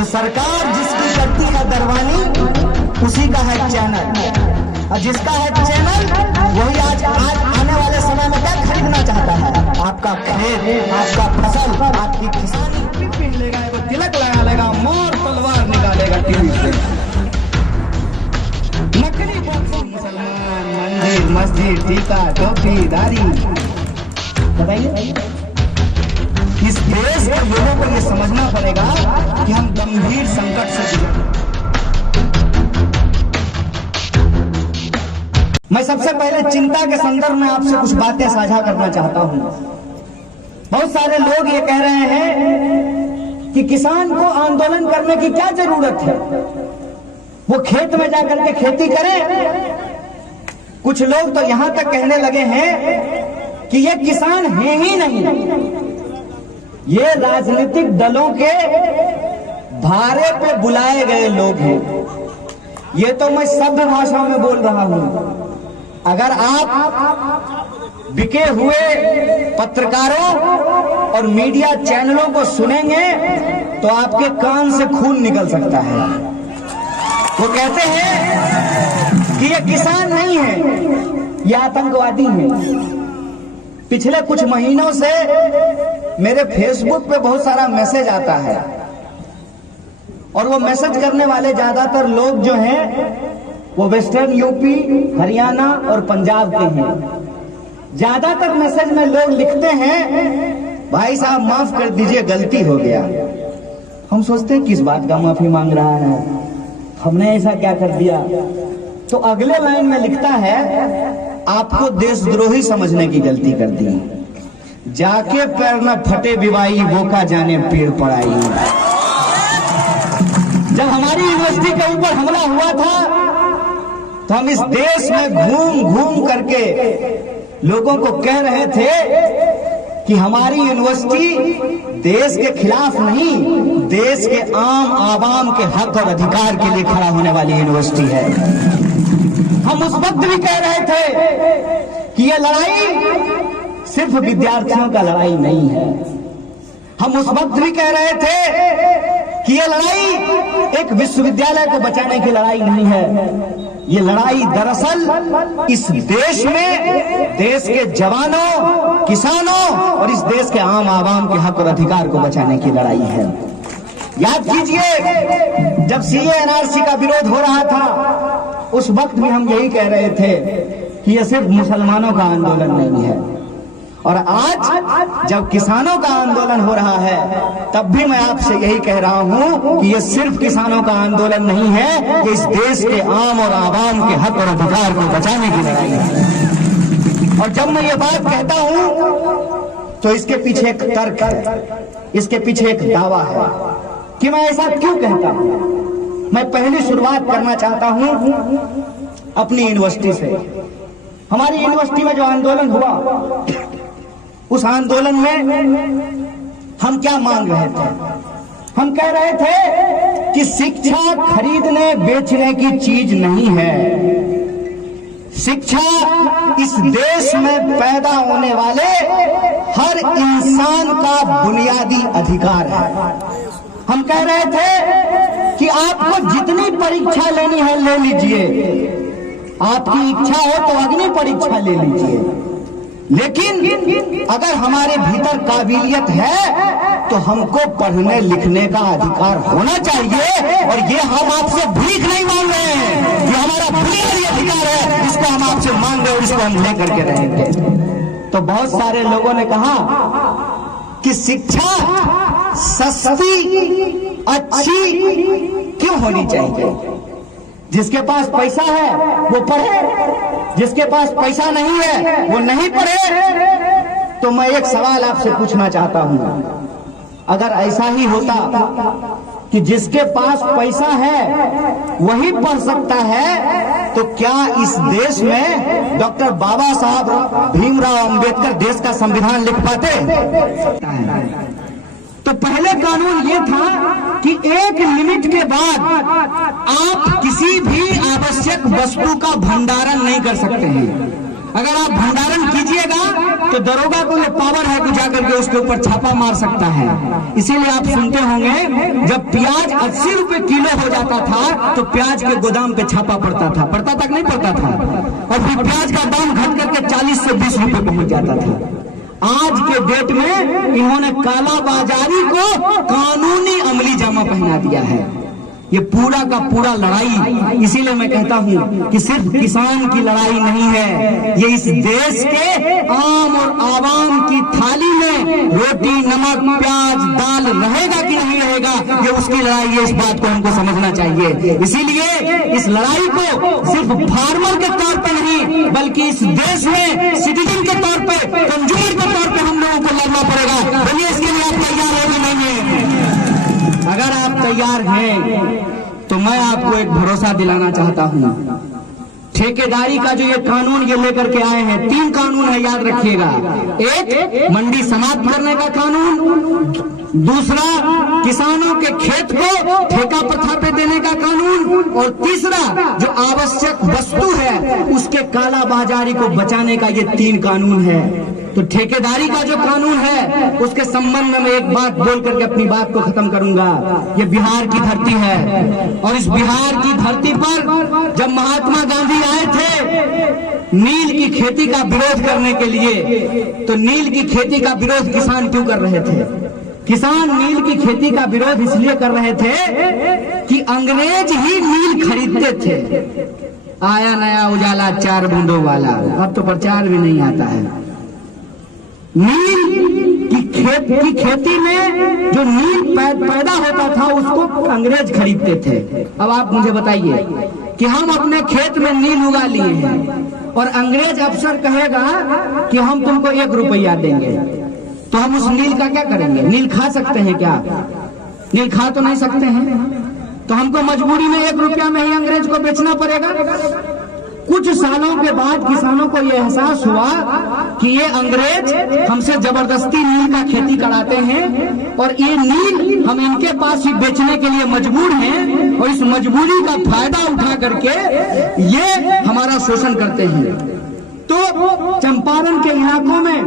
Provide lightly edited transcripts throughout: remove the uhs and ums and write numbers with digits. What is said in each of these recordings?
तो सरकार जिसकी करती है दरबानी उसी का है चैनल, और जिसका है चैनल वही आज आने वाले समय में क्या खरीदना चाहता है? आपका खेत, आपका फसल, आपकी किसानी पीन लेगा, वो तिलक लगा लेगा, मोर तलवार निकालेगा टीवी से। नकली बॉक्सिंग, मुसलमान, मंदिर, मस्जिद, टीका, टोपी, दाढ़ी, बताइए। इस देश के लोगों को ये समझना पड़ेगा कि हम गंभीर संकट से गुजर। मैं सबसे पहले चिंता के संदर्भ में आपसे कुछ बातें साझा करना चाहता हूं। बहुत सारे लोग ये कह रहे हैं कि किसान को आंदोलन करने की क्या जरूरत है, वो खेत में जाकर के खेती करें। कुछ लोग तो यहां तक कहने लगे हैं कि ये किसान है ही नहीं, ये राजनीतिक दलों के भारे पे बुलाए गए लोग हैं। ये तो मैं सभ्य भाषा में बोल रहा हूं। अगर आप बिके हुए पत्रकारों और मीडिया चैनलों को सुनेंगे तो आपके कान से खून निकल सकता है। वो कहते हैं कि ये किसान नहीं है, ये आतंकवादी है। पिछले कुछ महीनों से मेरे फेसबुक पे बहुत सारा मैसेज आता है, और वो मैसेज करने वाले ज्यादातर लोग जो हैं वो वेस्टर्न यूपी, हरियाणा और पंजाब के हैं। ज्यादातर मैसेज में लोग लिखते हैं, भाई साहब माफ कर दीजिए, गलती हो गया। हम सोचते हैं किस बात का माफी मांग रहा है, हमने ऐसा क्या कर दिया? तो अगले लाइन में लिखता है, आपको देशद्रोही समझने की गलती कर दी, जाके पैर न फटे विवाही, वो का जाने पेड़ पड़ाई। जब हमारी यूनिवर्सिटी के ऊपर हमला हुआ था तो हम इस देश में घूम घूम करके लोगों को कह रहे थे कि हमारी यूनिवर्सिटी देश के खिलाफ नहीं, देश के आम आवाम के हक और अधिकार के लिए खड़ा होने वाली यूनिवर्सिटी है। हम उस वक्त भी कह रहे थे कि यह लड़ाई सिर्फ विद्यार्थियों का लड़ाई नहीं है। हम उस वक्त भी कह रहे थे कि यह लड़ाई एक विश्वविद्यालय को बचाने की लड़ाई नहीं है। ये लड़ाई दरअसल इस देश में देश के जवानों, किसानों और इस देश के आम आवाम के हक और अधिकार को बचाने की लड़ाई है। याद कीजिए, जब सीए एनआरसी का विरोध हो रहा था उस वक्त भी हम यही कह रहे थे कि यह सिर्फ मुसलमानों का आंदोलन नहीं है। और आज जब किसानों का आंदोलन हो रहा है तब भी मैं आपसे यही कह रहा हूं कि ये सिर्फ किसानों का आंदोलन नहीं है, ये इस देश के आम और आवाम के हक और अधिकार को बचाने की लड़ाई है। और जब मैं ये बात कहता हूं तो इसके पीछे एक तर्क है, इसके पीछे एक दावा है कि मैं ऐसा क्यों कहता हूं। मैं पहली शुरुआत करना चाहता हूं अपनी यूनिवर्सिटी से। हमारी यूनिवर्सिटी में जो आंदोलन हुआ, उस आंदोलन में हम क्या मांग रहे थे? हम कह रहे थे कि शिक्षा खरीदने बेचने की चीज नहीं है। शिक्षा इस देश में पैदा होने वाले हर इंसान का बुनियादी अधिकार है। हम कह रहे थे कि आपको जितनी परीक्षा लेनी है ले लीजिए, आपकी इच्छा हो तो अग्नि परीक्षा ले लीजिए, लेकिन अगर हमारे भीतर काबिलियत है तो हमको पढ़ने लिखने का अधिकार होना चाहिए। और ये हम आपसे भीख नहीं मांग रहे हैं, ये हमारा बुनियादी अधिकार है, इसको हम आपसे मांग रहे हैं और इसको हम लेकर के रहेंगे। तो बहुत सारे लोगों ने कहा कि शिक्षा सस्ती अच्छी क्यों होनी चाहिए? जिसके पास पैसा है वो पढ़े, जिसके पास पैसा नहीं है वो नहीं पढ़े। तो मैं एक सवाल आपसे पूछना चाहता हूं, अगर ऐसा ही होता कि जिसके पास पैसा है वही पढ़ सकता है, तो क्या इस देश में डॉक्टर बाबा साहब भीमराव अंबेडकर देश का संविधान लिख पाते? तो पहले कानून ये था कि एक लिमिट के बाद आप किसी भी आवश्यक वस्तु का भंडारण नहीं कर सकते हैं। अगर आप भंडारण कीजिएगा तो दरोगा को ये पावर है कि जाकर के उसके ऊपर छापा मार सकता है। इसीलिए आप सुनते होंगे जब प्याज 80 रुपए किलो हो जाता था तो प्याज के गोदाम पे छापा पड़ता था कि नहीं पड़ता था, और फिर प्याज का दाम घट करके 40 से 20 रुपए पहुंच जाता था। आज के डेट में इन्होंने कालाबाजारी को कानूनी अमली जामा पहना दिया है। ये पूरा का पूरा लड़ाई, इसीलिए मैं कहता हूं कि सिर्फ किसान की लड़ाई नहीं है, ये इस देश के आम और आवाम की थाली में रोटी नमक प्याज दाल रहेगा कि नहीं रहेगा, ये उसकी लड़ाई है। इस बात को हमको समझना चाहिए। इसीलिए इस लड़ाई को सिर्फ फार्मर के तौर पे नहीं बल्कि इस देश में सिटीजन के तौर पे, कंज्यूमर के तौर पे हम लोगों को लड़ना पड़ेगा। बोलिए इसके लिए आप तैयार हो कि नहीं है? अगर आप तैयार हैं तो मैं आपको एक भरोसा दिलाना चाहता हूं। ठेकेदारी का जो ये कानून ये लेकर के आए हैं, 3 कानून है, याद रखिएगा। एक, मंडी समाप्त करने का कानून, दूसरा, किसानों के खेत को ठेका प्रथा पे देने का कानून, और तीसरा, जो आवश्यक वस्तु है उसके कालाबाजारी को बचाने का, ये 3 कानून है। तो ठेकेदारी का जो कानून है उसके संबंध में मैं एक बात बोल करके अपनी बात को खत्म करूंगा। ये बिहार की धरती है, और इस बिहार की धरती पर जब महात्मा गांधी आए थे नील की खेती का विरोध करने के लिए, तो नील की खेती का विरोध किसान क्यों कर रहे थे? किसान नील की खेती का विरोध इसलिए कर रहे थे कि अंग्रेज ही नील खरीदते थे। आया नया उजाला 4 बूंदों वाला, अब तो प्रचार भी नहीं आता है। नील की खेती में जो नील पैदा होता था उसको अंग्रेज खरीदते थे। अब आप मुझे बताइए कि हम अपने खेत में नील उगा लिए हैं और अंग्रेज अफसर कहेगा कि हम तुमको 1 रुपया देंगे, तो हम उस नील का क्या करेंगे? नील खा सकते हैं क्या? नील खा तो नहीं सकते हैं, तो हमको मजबूरी में 1 रुपया में ही अंग्रेज को बेचना पड़ेगा। कुछ सालों के बाद किसानों को यह एहसास हुआ कि ये अंग्रेज हमसे जबरदस्ती नील का खेती कराते हैं और ये नील हम इनके पास ही बेचने के लिए मजबूर हैं, और इस मजबूरी का फायदा उठा करके ये हमारा शोषण करते हैं। तो चंपारण के इलाकों में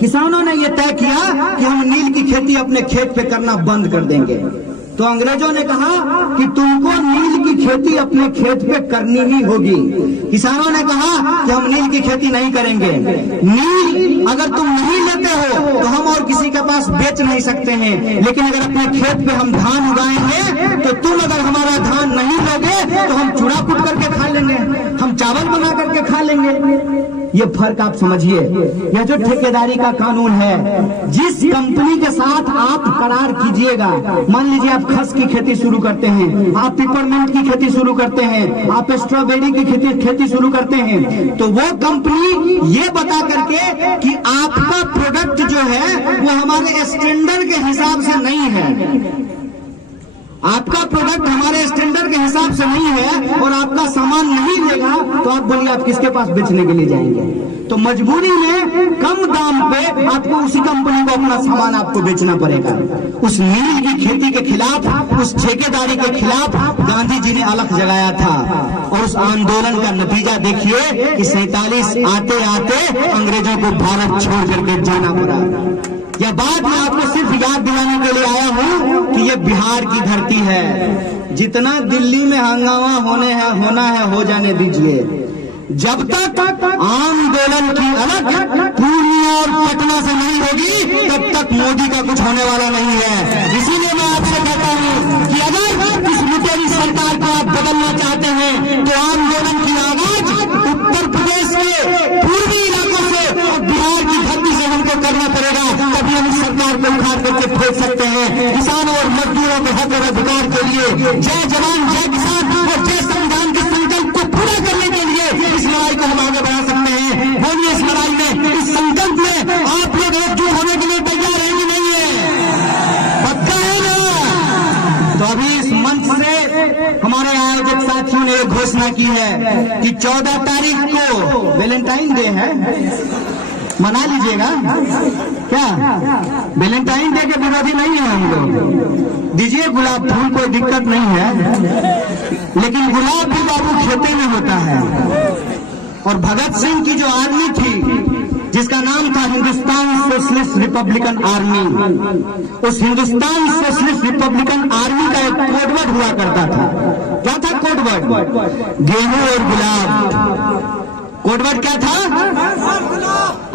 किसानों ने यह तय किया कि हम नील की खेती अपने खेत पे करना बंद कर देंगे। तो अंग्रेजों ने कहा कि तुमको नील की खेती अपने खेत पे करनी ही होगी। किसानों ने कहा कि हम नील की खेती नहीं करेंगे। नील अगर तुम नहीं लेते हो तो हम और किसी के पास बेच नहीं सकते हैं, लेकिन अगर अपने खेत पे हम धान उगाएंगे तो तुम अगर हमारा धान नहीं लोगे तो हम चूड़ा कूट करके खा लेंगे, हम चावल बना करके खा लेंगे। ये फर्क आप समझिए। यह जो ठेकेदारी का कानून है, जिस कंपनी के साथ आप करार कीजिएगा, मान लीजिए आप खस की खेती शुरू करते हैं, आप पिपरमेंट की खेती शुरू करते हैं, आप स्ट्रॉबेरी की खेती शुरू करते हैं, तो वो कंपनी ये बता करके कि आपका प्रोडक्ट जो है वो हमारे स्टैंडर्ड के हिसाब से नहीं है, आपका प्रोडक्ट हमारे स्टैंडर्ड के हिसाब से नहीं है और आपका सामान नहीं लेगा, तो आप बोलिए आप किसके पास बेचने के लिए जाएंगे? तो मजबूरी में कम दाम पे आपको उसी कंपनी को अपना सामान आपको बेचना पड़ेगा। उस नील की खेती के खिलाफ, उस ठेकेदारी के खिलाफ गांधी जी ने अलख जगाया था, और उस आंदोलन का नतीजा देखिए कि 47 आते आते अंग्रेजों को भारत छोड़ करके जाना पड़ा। यह बात मैं आपको सिर्फ याद दिलाने के लिए आया हूं कि यह बिहार की धरती है। जितना दिल्ली में हंगामा होना है हो जाने दीजिए। जब तक आंदोलन की अलग पूर्णिया और पटना से नहीं होगी तब तक मोदी का कुछ होने वाला नहीं है। इसीलिए मैं आपसे कहता हूं कि अगर इस लुटेरी सरकार को आप बदलना चाहते हैं तो आंदोलन की आवाज उत्तर प्रदेश के पूर्वी इलाकों से और बिहार की धरती से हमको करना पड़ेगा, तभी हम इस सरकार को उखाड़ करके फेंक सकते हैं। किसानों और मजदूरों के हक और अधिकार के लिए जय जवान जय किसान और जय संविधान के संकल्प को पूरा करने के लिए इस लड़ाई को हम आगे बढ़ा सकते हैं। बोलिए इस लड़ाई में, इस संकल्प में आप लोग एकजुट होने के लिए तैयार हैं कि नहीं है? पक्का है ना? तो अभी इस मंच से हमारे आयोजक साथियों ने एक घोषणा की है कि 14 तारीख को वैलेंटाइन डे है, मना लीजिएगा। क्या वैलेंटाइन डे के विरोधी नहीं है हम लोग, दीजिए गुलाब फूल, कोई दिक्कत नहीं है, लेकिन गुलाब भी बाबू खेते में होता है। और भगत सिंह की जो आर्मी थी जिसका नाम था हिंदुस्तान सोशलिस्ट रिपब्लिकन आर्मी, उस हिंदुस्तान सोशलिस्ट रिपब्लिकन आर्मी का एक कोडवर्ड हुआ करता था। क्या था कोडवर्ड? गेहूं और गुलाब। कोडवर्ड क्या था?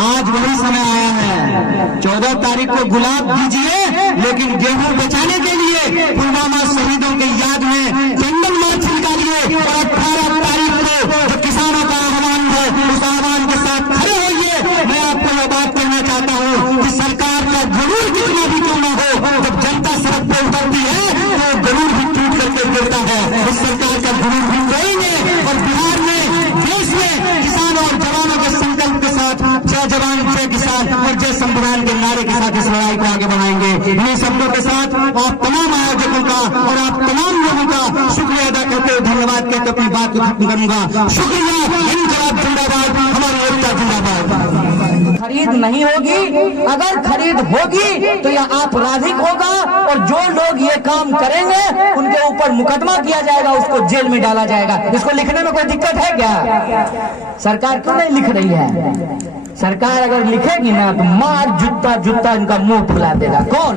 आज वही समय आया है। 14 तारीख को गुलाब दीजिए, लेकिन गेहूं बचाने के लिए पुलवामा शहीदों की याद में कैंडल मार्च निकालिए और 18 तारीख को जो किसानों का आह्वान है उस आह्वान के साथ खड़े होइए। मैं आपको यह बात कहना चाहता हूं कि सरकार का जरूर कितना भी क्यों न हो, जब जनता सड़क पर उतरती है तो जरूर भी टूट करके गिरता है। उस सरकार का जरूर भी करेंगे और बिहार में, देश में किसान और जवानों के संकल्प के साथ जय जवान जय किसान और जय संविधान के नारे के साथ इस लड़ाई को आगे बढ़ाएंगे। इन शब्दों के साथ आप तमाम आयोजकों का और आप तमाम लोगों का शुक्रिया अदा करते हुए धन्यवाद कहते अपनी बात को खत्म करूंगा। शुक्रिया। इंकलाब जिंदाबाद, हमारी एकता जिंदाबाद। खरीद नहीं होगी, अगर खरीद होगी तो यह आपराधिक होगा और जो लोग ये काम करेंगे उनके ऊपर मुकदमा किया जाएगा, उसको जेल में डाला जाएगा। इसको लिखने में कोई दिक्कत है क्या? सरकार क्यों नहीं लिख रही है? सरकार अगर लिखेगी ना तो मार जूता जूता इनका मुंह फुला देगा। कौन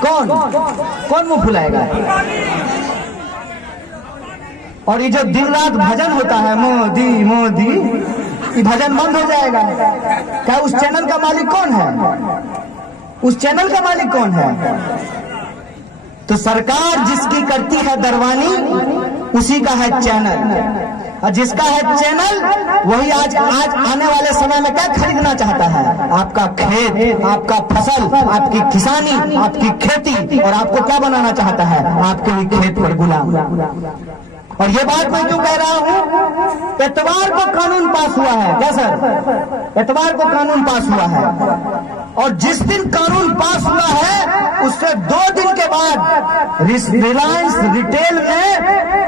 कौन कौन मुंह फुलाएगा? और ये जो दिन रात भजन होता है मोदी मोदी, ये भजन बंद हो जाएगा। क्या उस चैनल का मालिक कौन है? उस चैनल का मालिक कौन है? तो सरकार जिसकी करती है दरवानी उसी का है चैनल, और जिसका है चैनल वही आज आने वाले समय में क्या खरीदना चाहता है? आपका खेत, आपका फसल, आपकी किसानी, आपकी खेती, और आपको क्या बनाना चाहता है? आपके ही खेत पर गुलाम। और ये बात मैं क्यों कह रहा हूं? इतवार को कानून पास हुआ है। क्या सर? इतवार को कानून पास हुआ है, और जिस दिन कानून पास हुआ है उससे 2 दिन के बाद रिलायंस रिटेल ने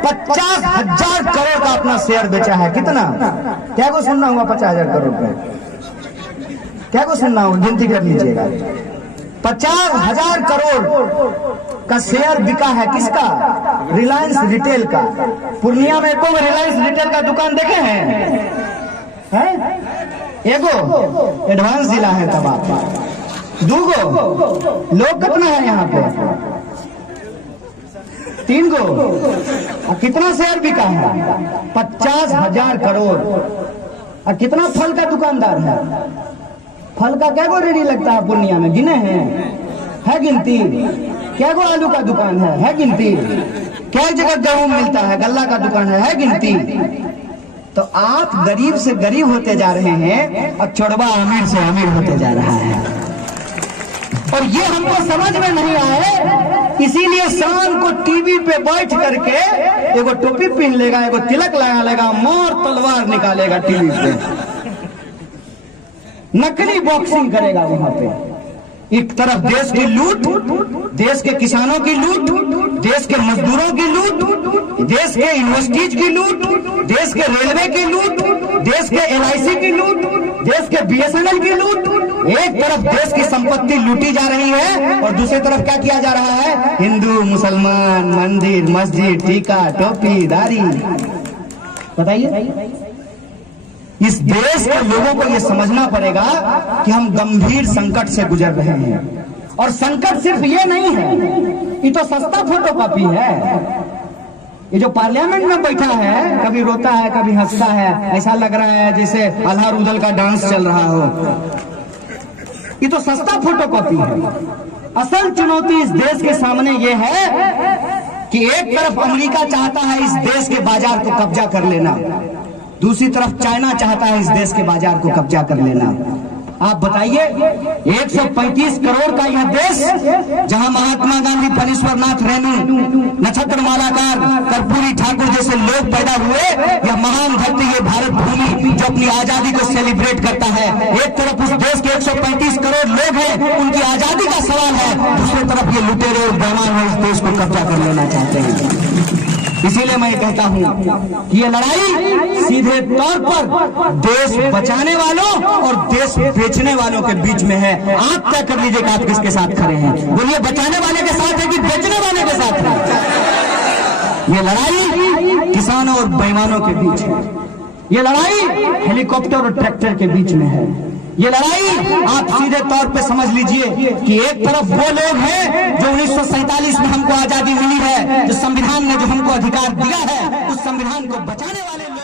50,000 करोड़ का अपना शेयर बेचा है। कितना? क्या को सुनना होगा? 50,000 करोड़ का क्या को सुनना होगा? गिनती कर लीजिएगा। 50,000 करोड़ का शेयर बिका है। किसका? रिलायंस रिटेल का। पूर्णिया में कोई रिलायंस रिटेल का दुकान देखे हैं? एगो एडवांस जिला है तब आप। 2 गो लोग कितना है यहाँ पे? 3 गो। और कितना शेयर बिका है? 50,000 करोड़। और कितना फल का दुकानदार है? फल का क्या गो रेडी लगता है पूर्णिया में? गिने हैं? है गिनती? क्या गो आलू का दुकान है गिनती? क्या जगह गेहूं मिलता है? गल्ला का दुकान है गिनती? तो आप गरीब से गरीब होते जा रहे हैं और चोरबा अमीर से अमीर होते जा रहा है, और ये हमको समझ में नहीं आए। इसीलिए शाम को टीवी पे बैठ करके एगो टोपी पहन लेगा, एगो तिलक लगा लेगा, मोर तलवार निकालेगा टीवी पे, नकली बॉक्सिंग करेगा वहां पे। एक तरफ देश की लूट, देश के किसानों की लूट, देश के मजदूरों की लूट, देश के यूनिवर्सिटीज की लूट, देश के रेलवे की लूट, देश के LIC की लूट, देश के BSNL की लूट। एक तरफ देश की संपत्ति लूटी जा रही है और दूसरी तरफ क्या किया जा रहा है? हिंदू मुसलमान, मंदिर मस्जिद, टीका टोपी दाढ़ी। बताइए, इस देश के लोगों को यह समझना पड़ेगा कि हम गंभीर संकट से गुजर रहे हैं। और संकट सिर्फ ये नहीं है, ये तो सस्ता फोटोकॉपी है। ये जो पार्लियामेंट में बैठा है, कभी रोता है कभी हंसता है, ऐसा लग रहा है जैसे आल्हा रुदल का डांस चल रहा हो। ये तो सस्ता फोटोकॉपी है। असल चुनौती इस देश के सामने ये है कि एक तरफ अमेरिका चाहता है इस देश के बाजार को कब्जा कर लेना, दूसरी तरफ चाइना चाहता है इस देश के बाजार को कब्जा कर लेना। आप बताइए, 135 करोड़ का यह देश, जहां महात्मा गांधी, फणीश्वरनाथ रेणु, नक्षत्र मालाकार, कर्पूरी ठाकुर जैसे लोग पैदा हुए, यह महान धरती, ये भारत भूमि जो अपनी आजादी को सेलिब्रेट करता है। एक तरफ उस देश के 135 करोड़ लोग हैं, उनकी आजादी का सवाल है, दूसरी तरफ ये लुटेरे और बेईमान इस देश को कब्जा कर लेना चाहते हैं। इसीलिए मैं कहता हूं कि ये लड़ाई सीधे तौर पर देश बचाने वालों और देश बेचने वालों के बीच में है। आप तय कर लीजिए कि आप किसके साथ खड़े हैं। बोलिए, बचाने वाले के साथ है कि बेचने वाले के साथ है? ये लड़ाई किसानों और बेईमानों के बीच है। ये लड़ाई हेलीकॉप्टर और ट्रैक्टर के बीच में है। ये लड़ाई आप सीधे तौर पे समझ लीजिए कि एक तरफ वो लोग हैं जो 1947 में हमको आजादी मिली है, जो संविधान ने जो हमको अधिकार दिया है, उस संविधान को बचाने वाले लोग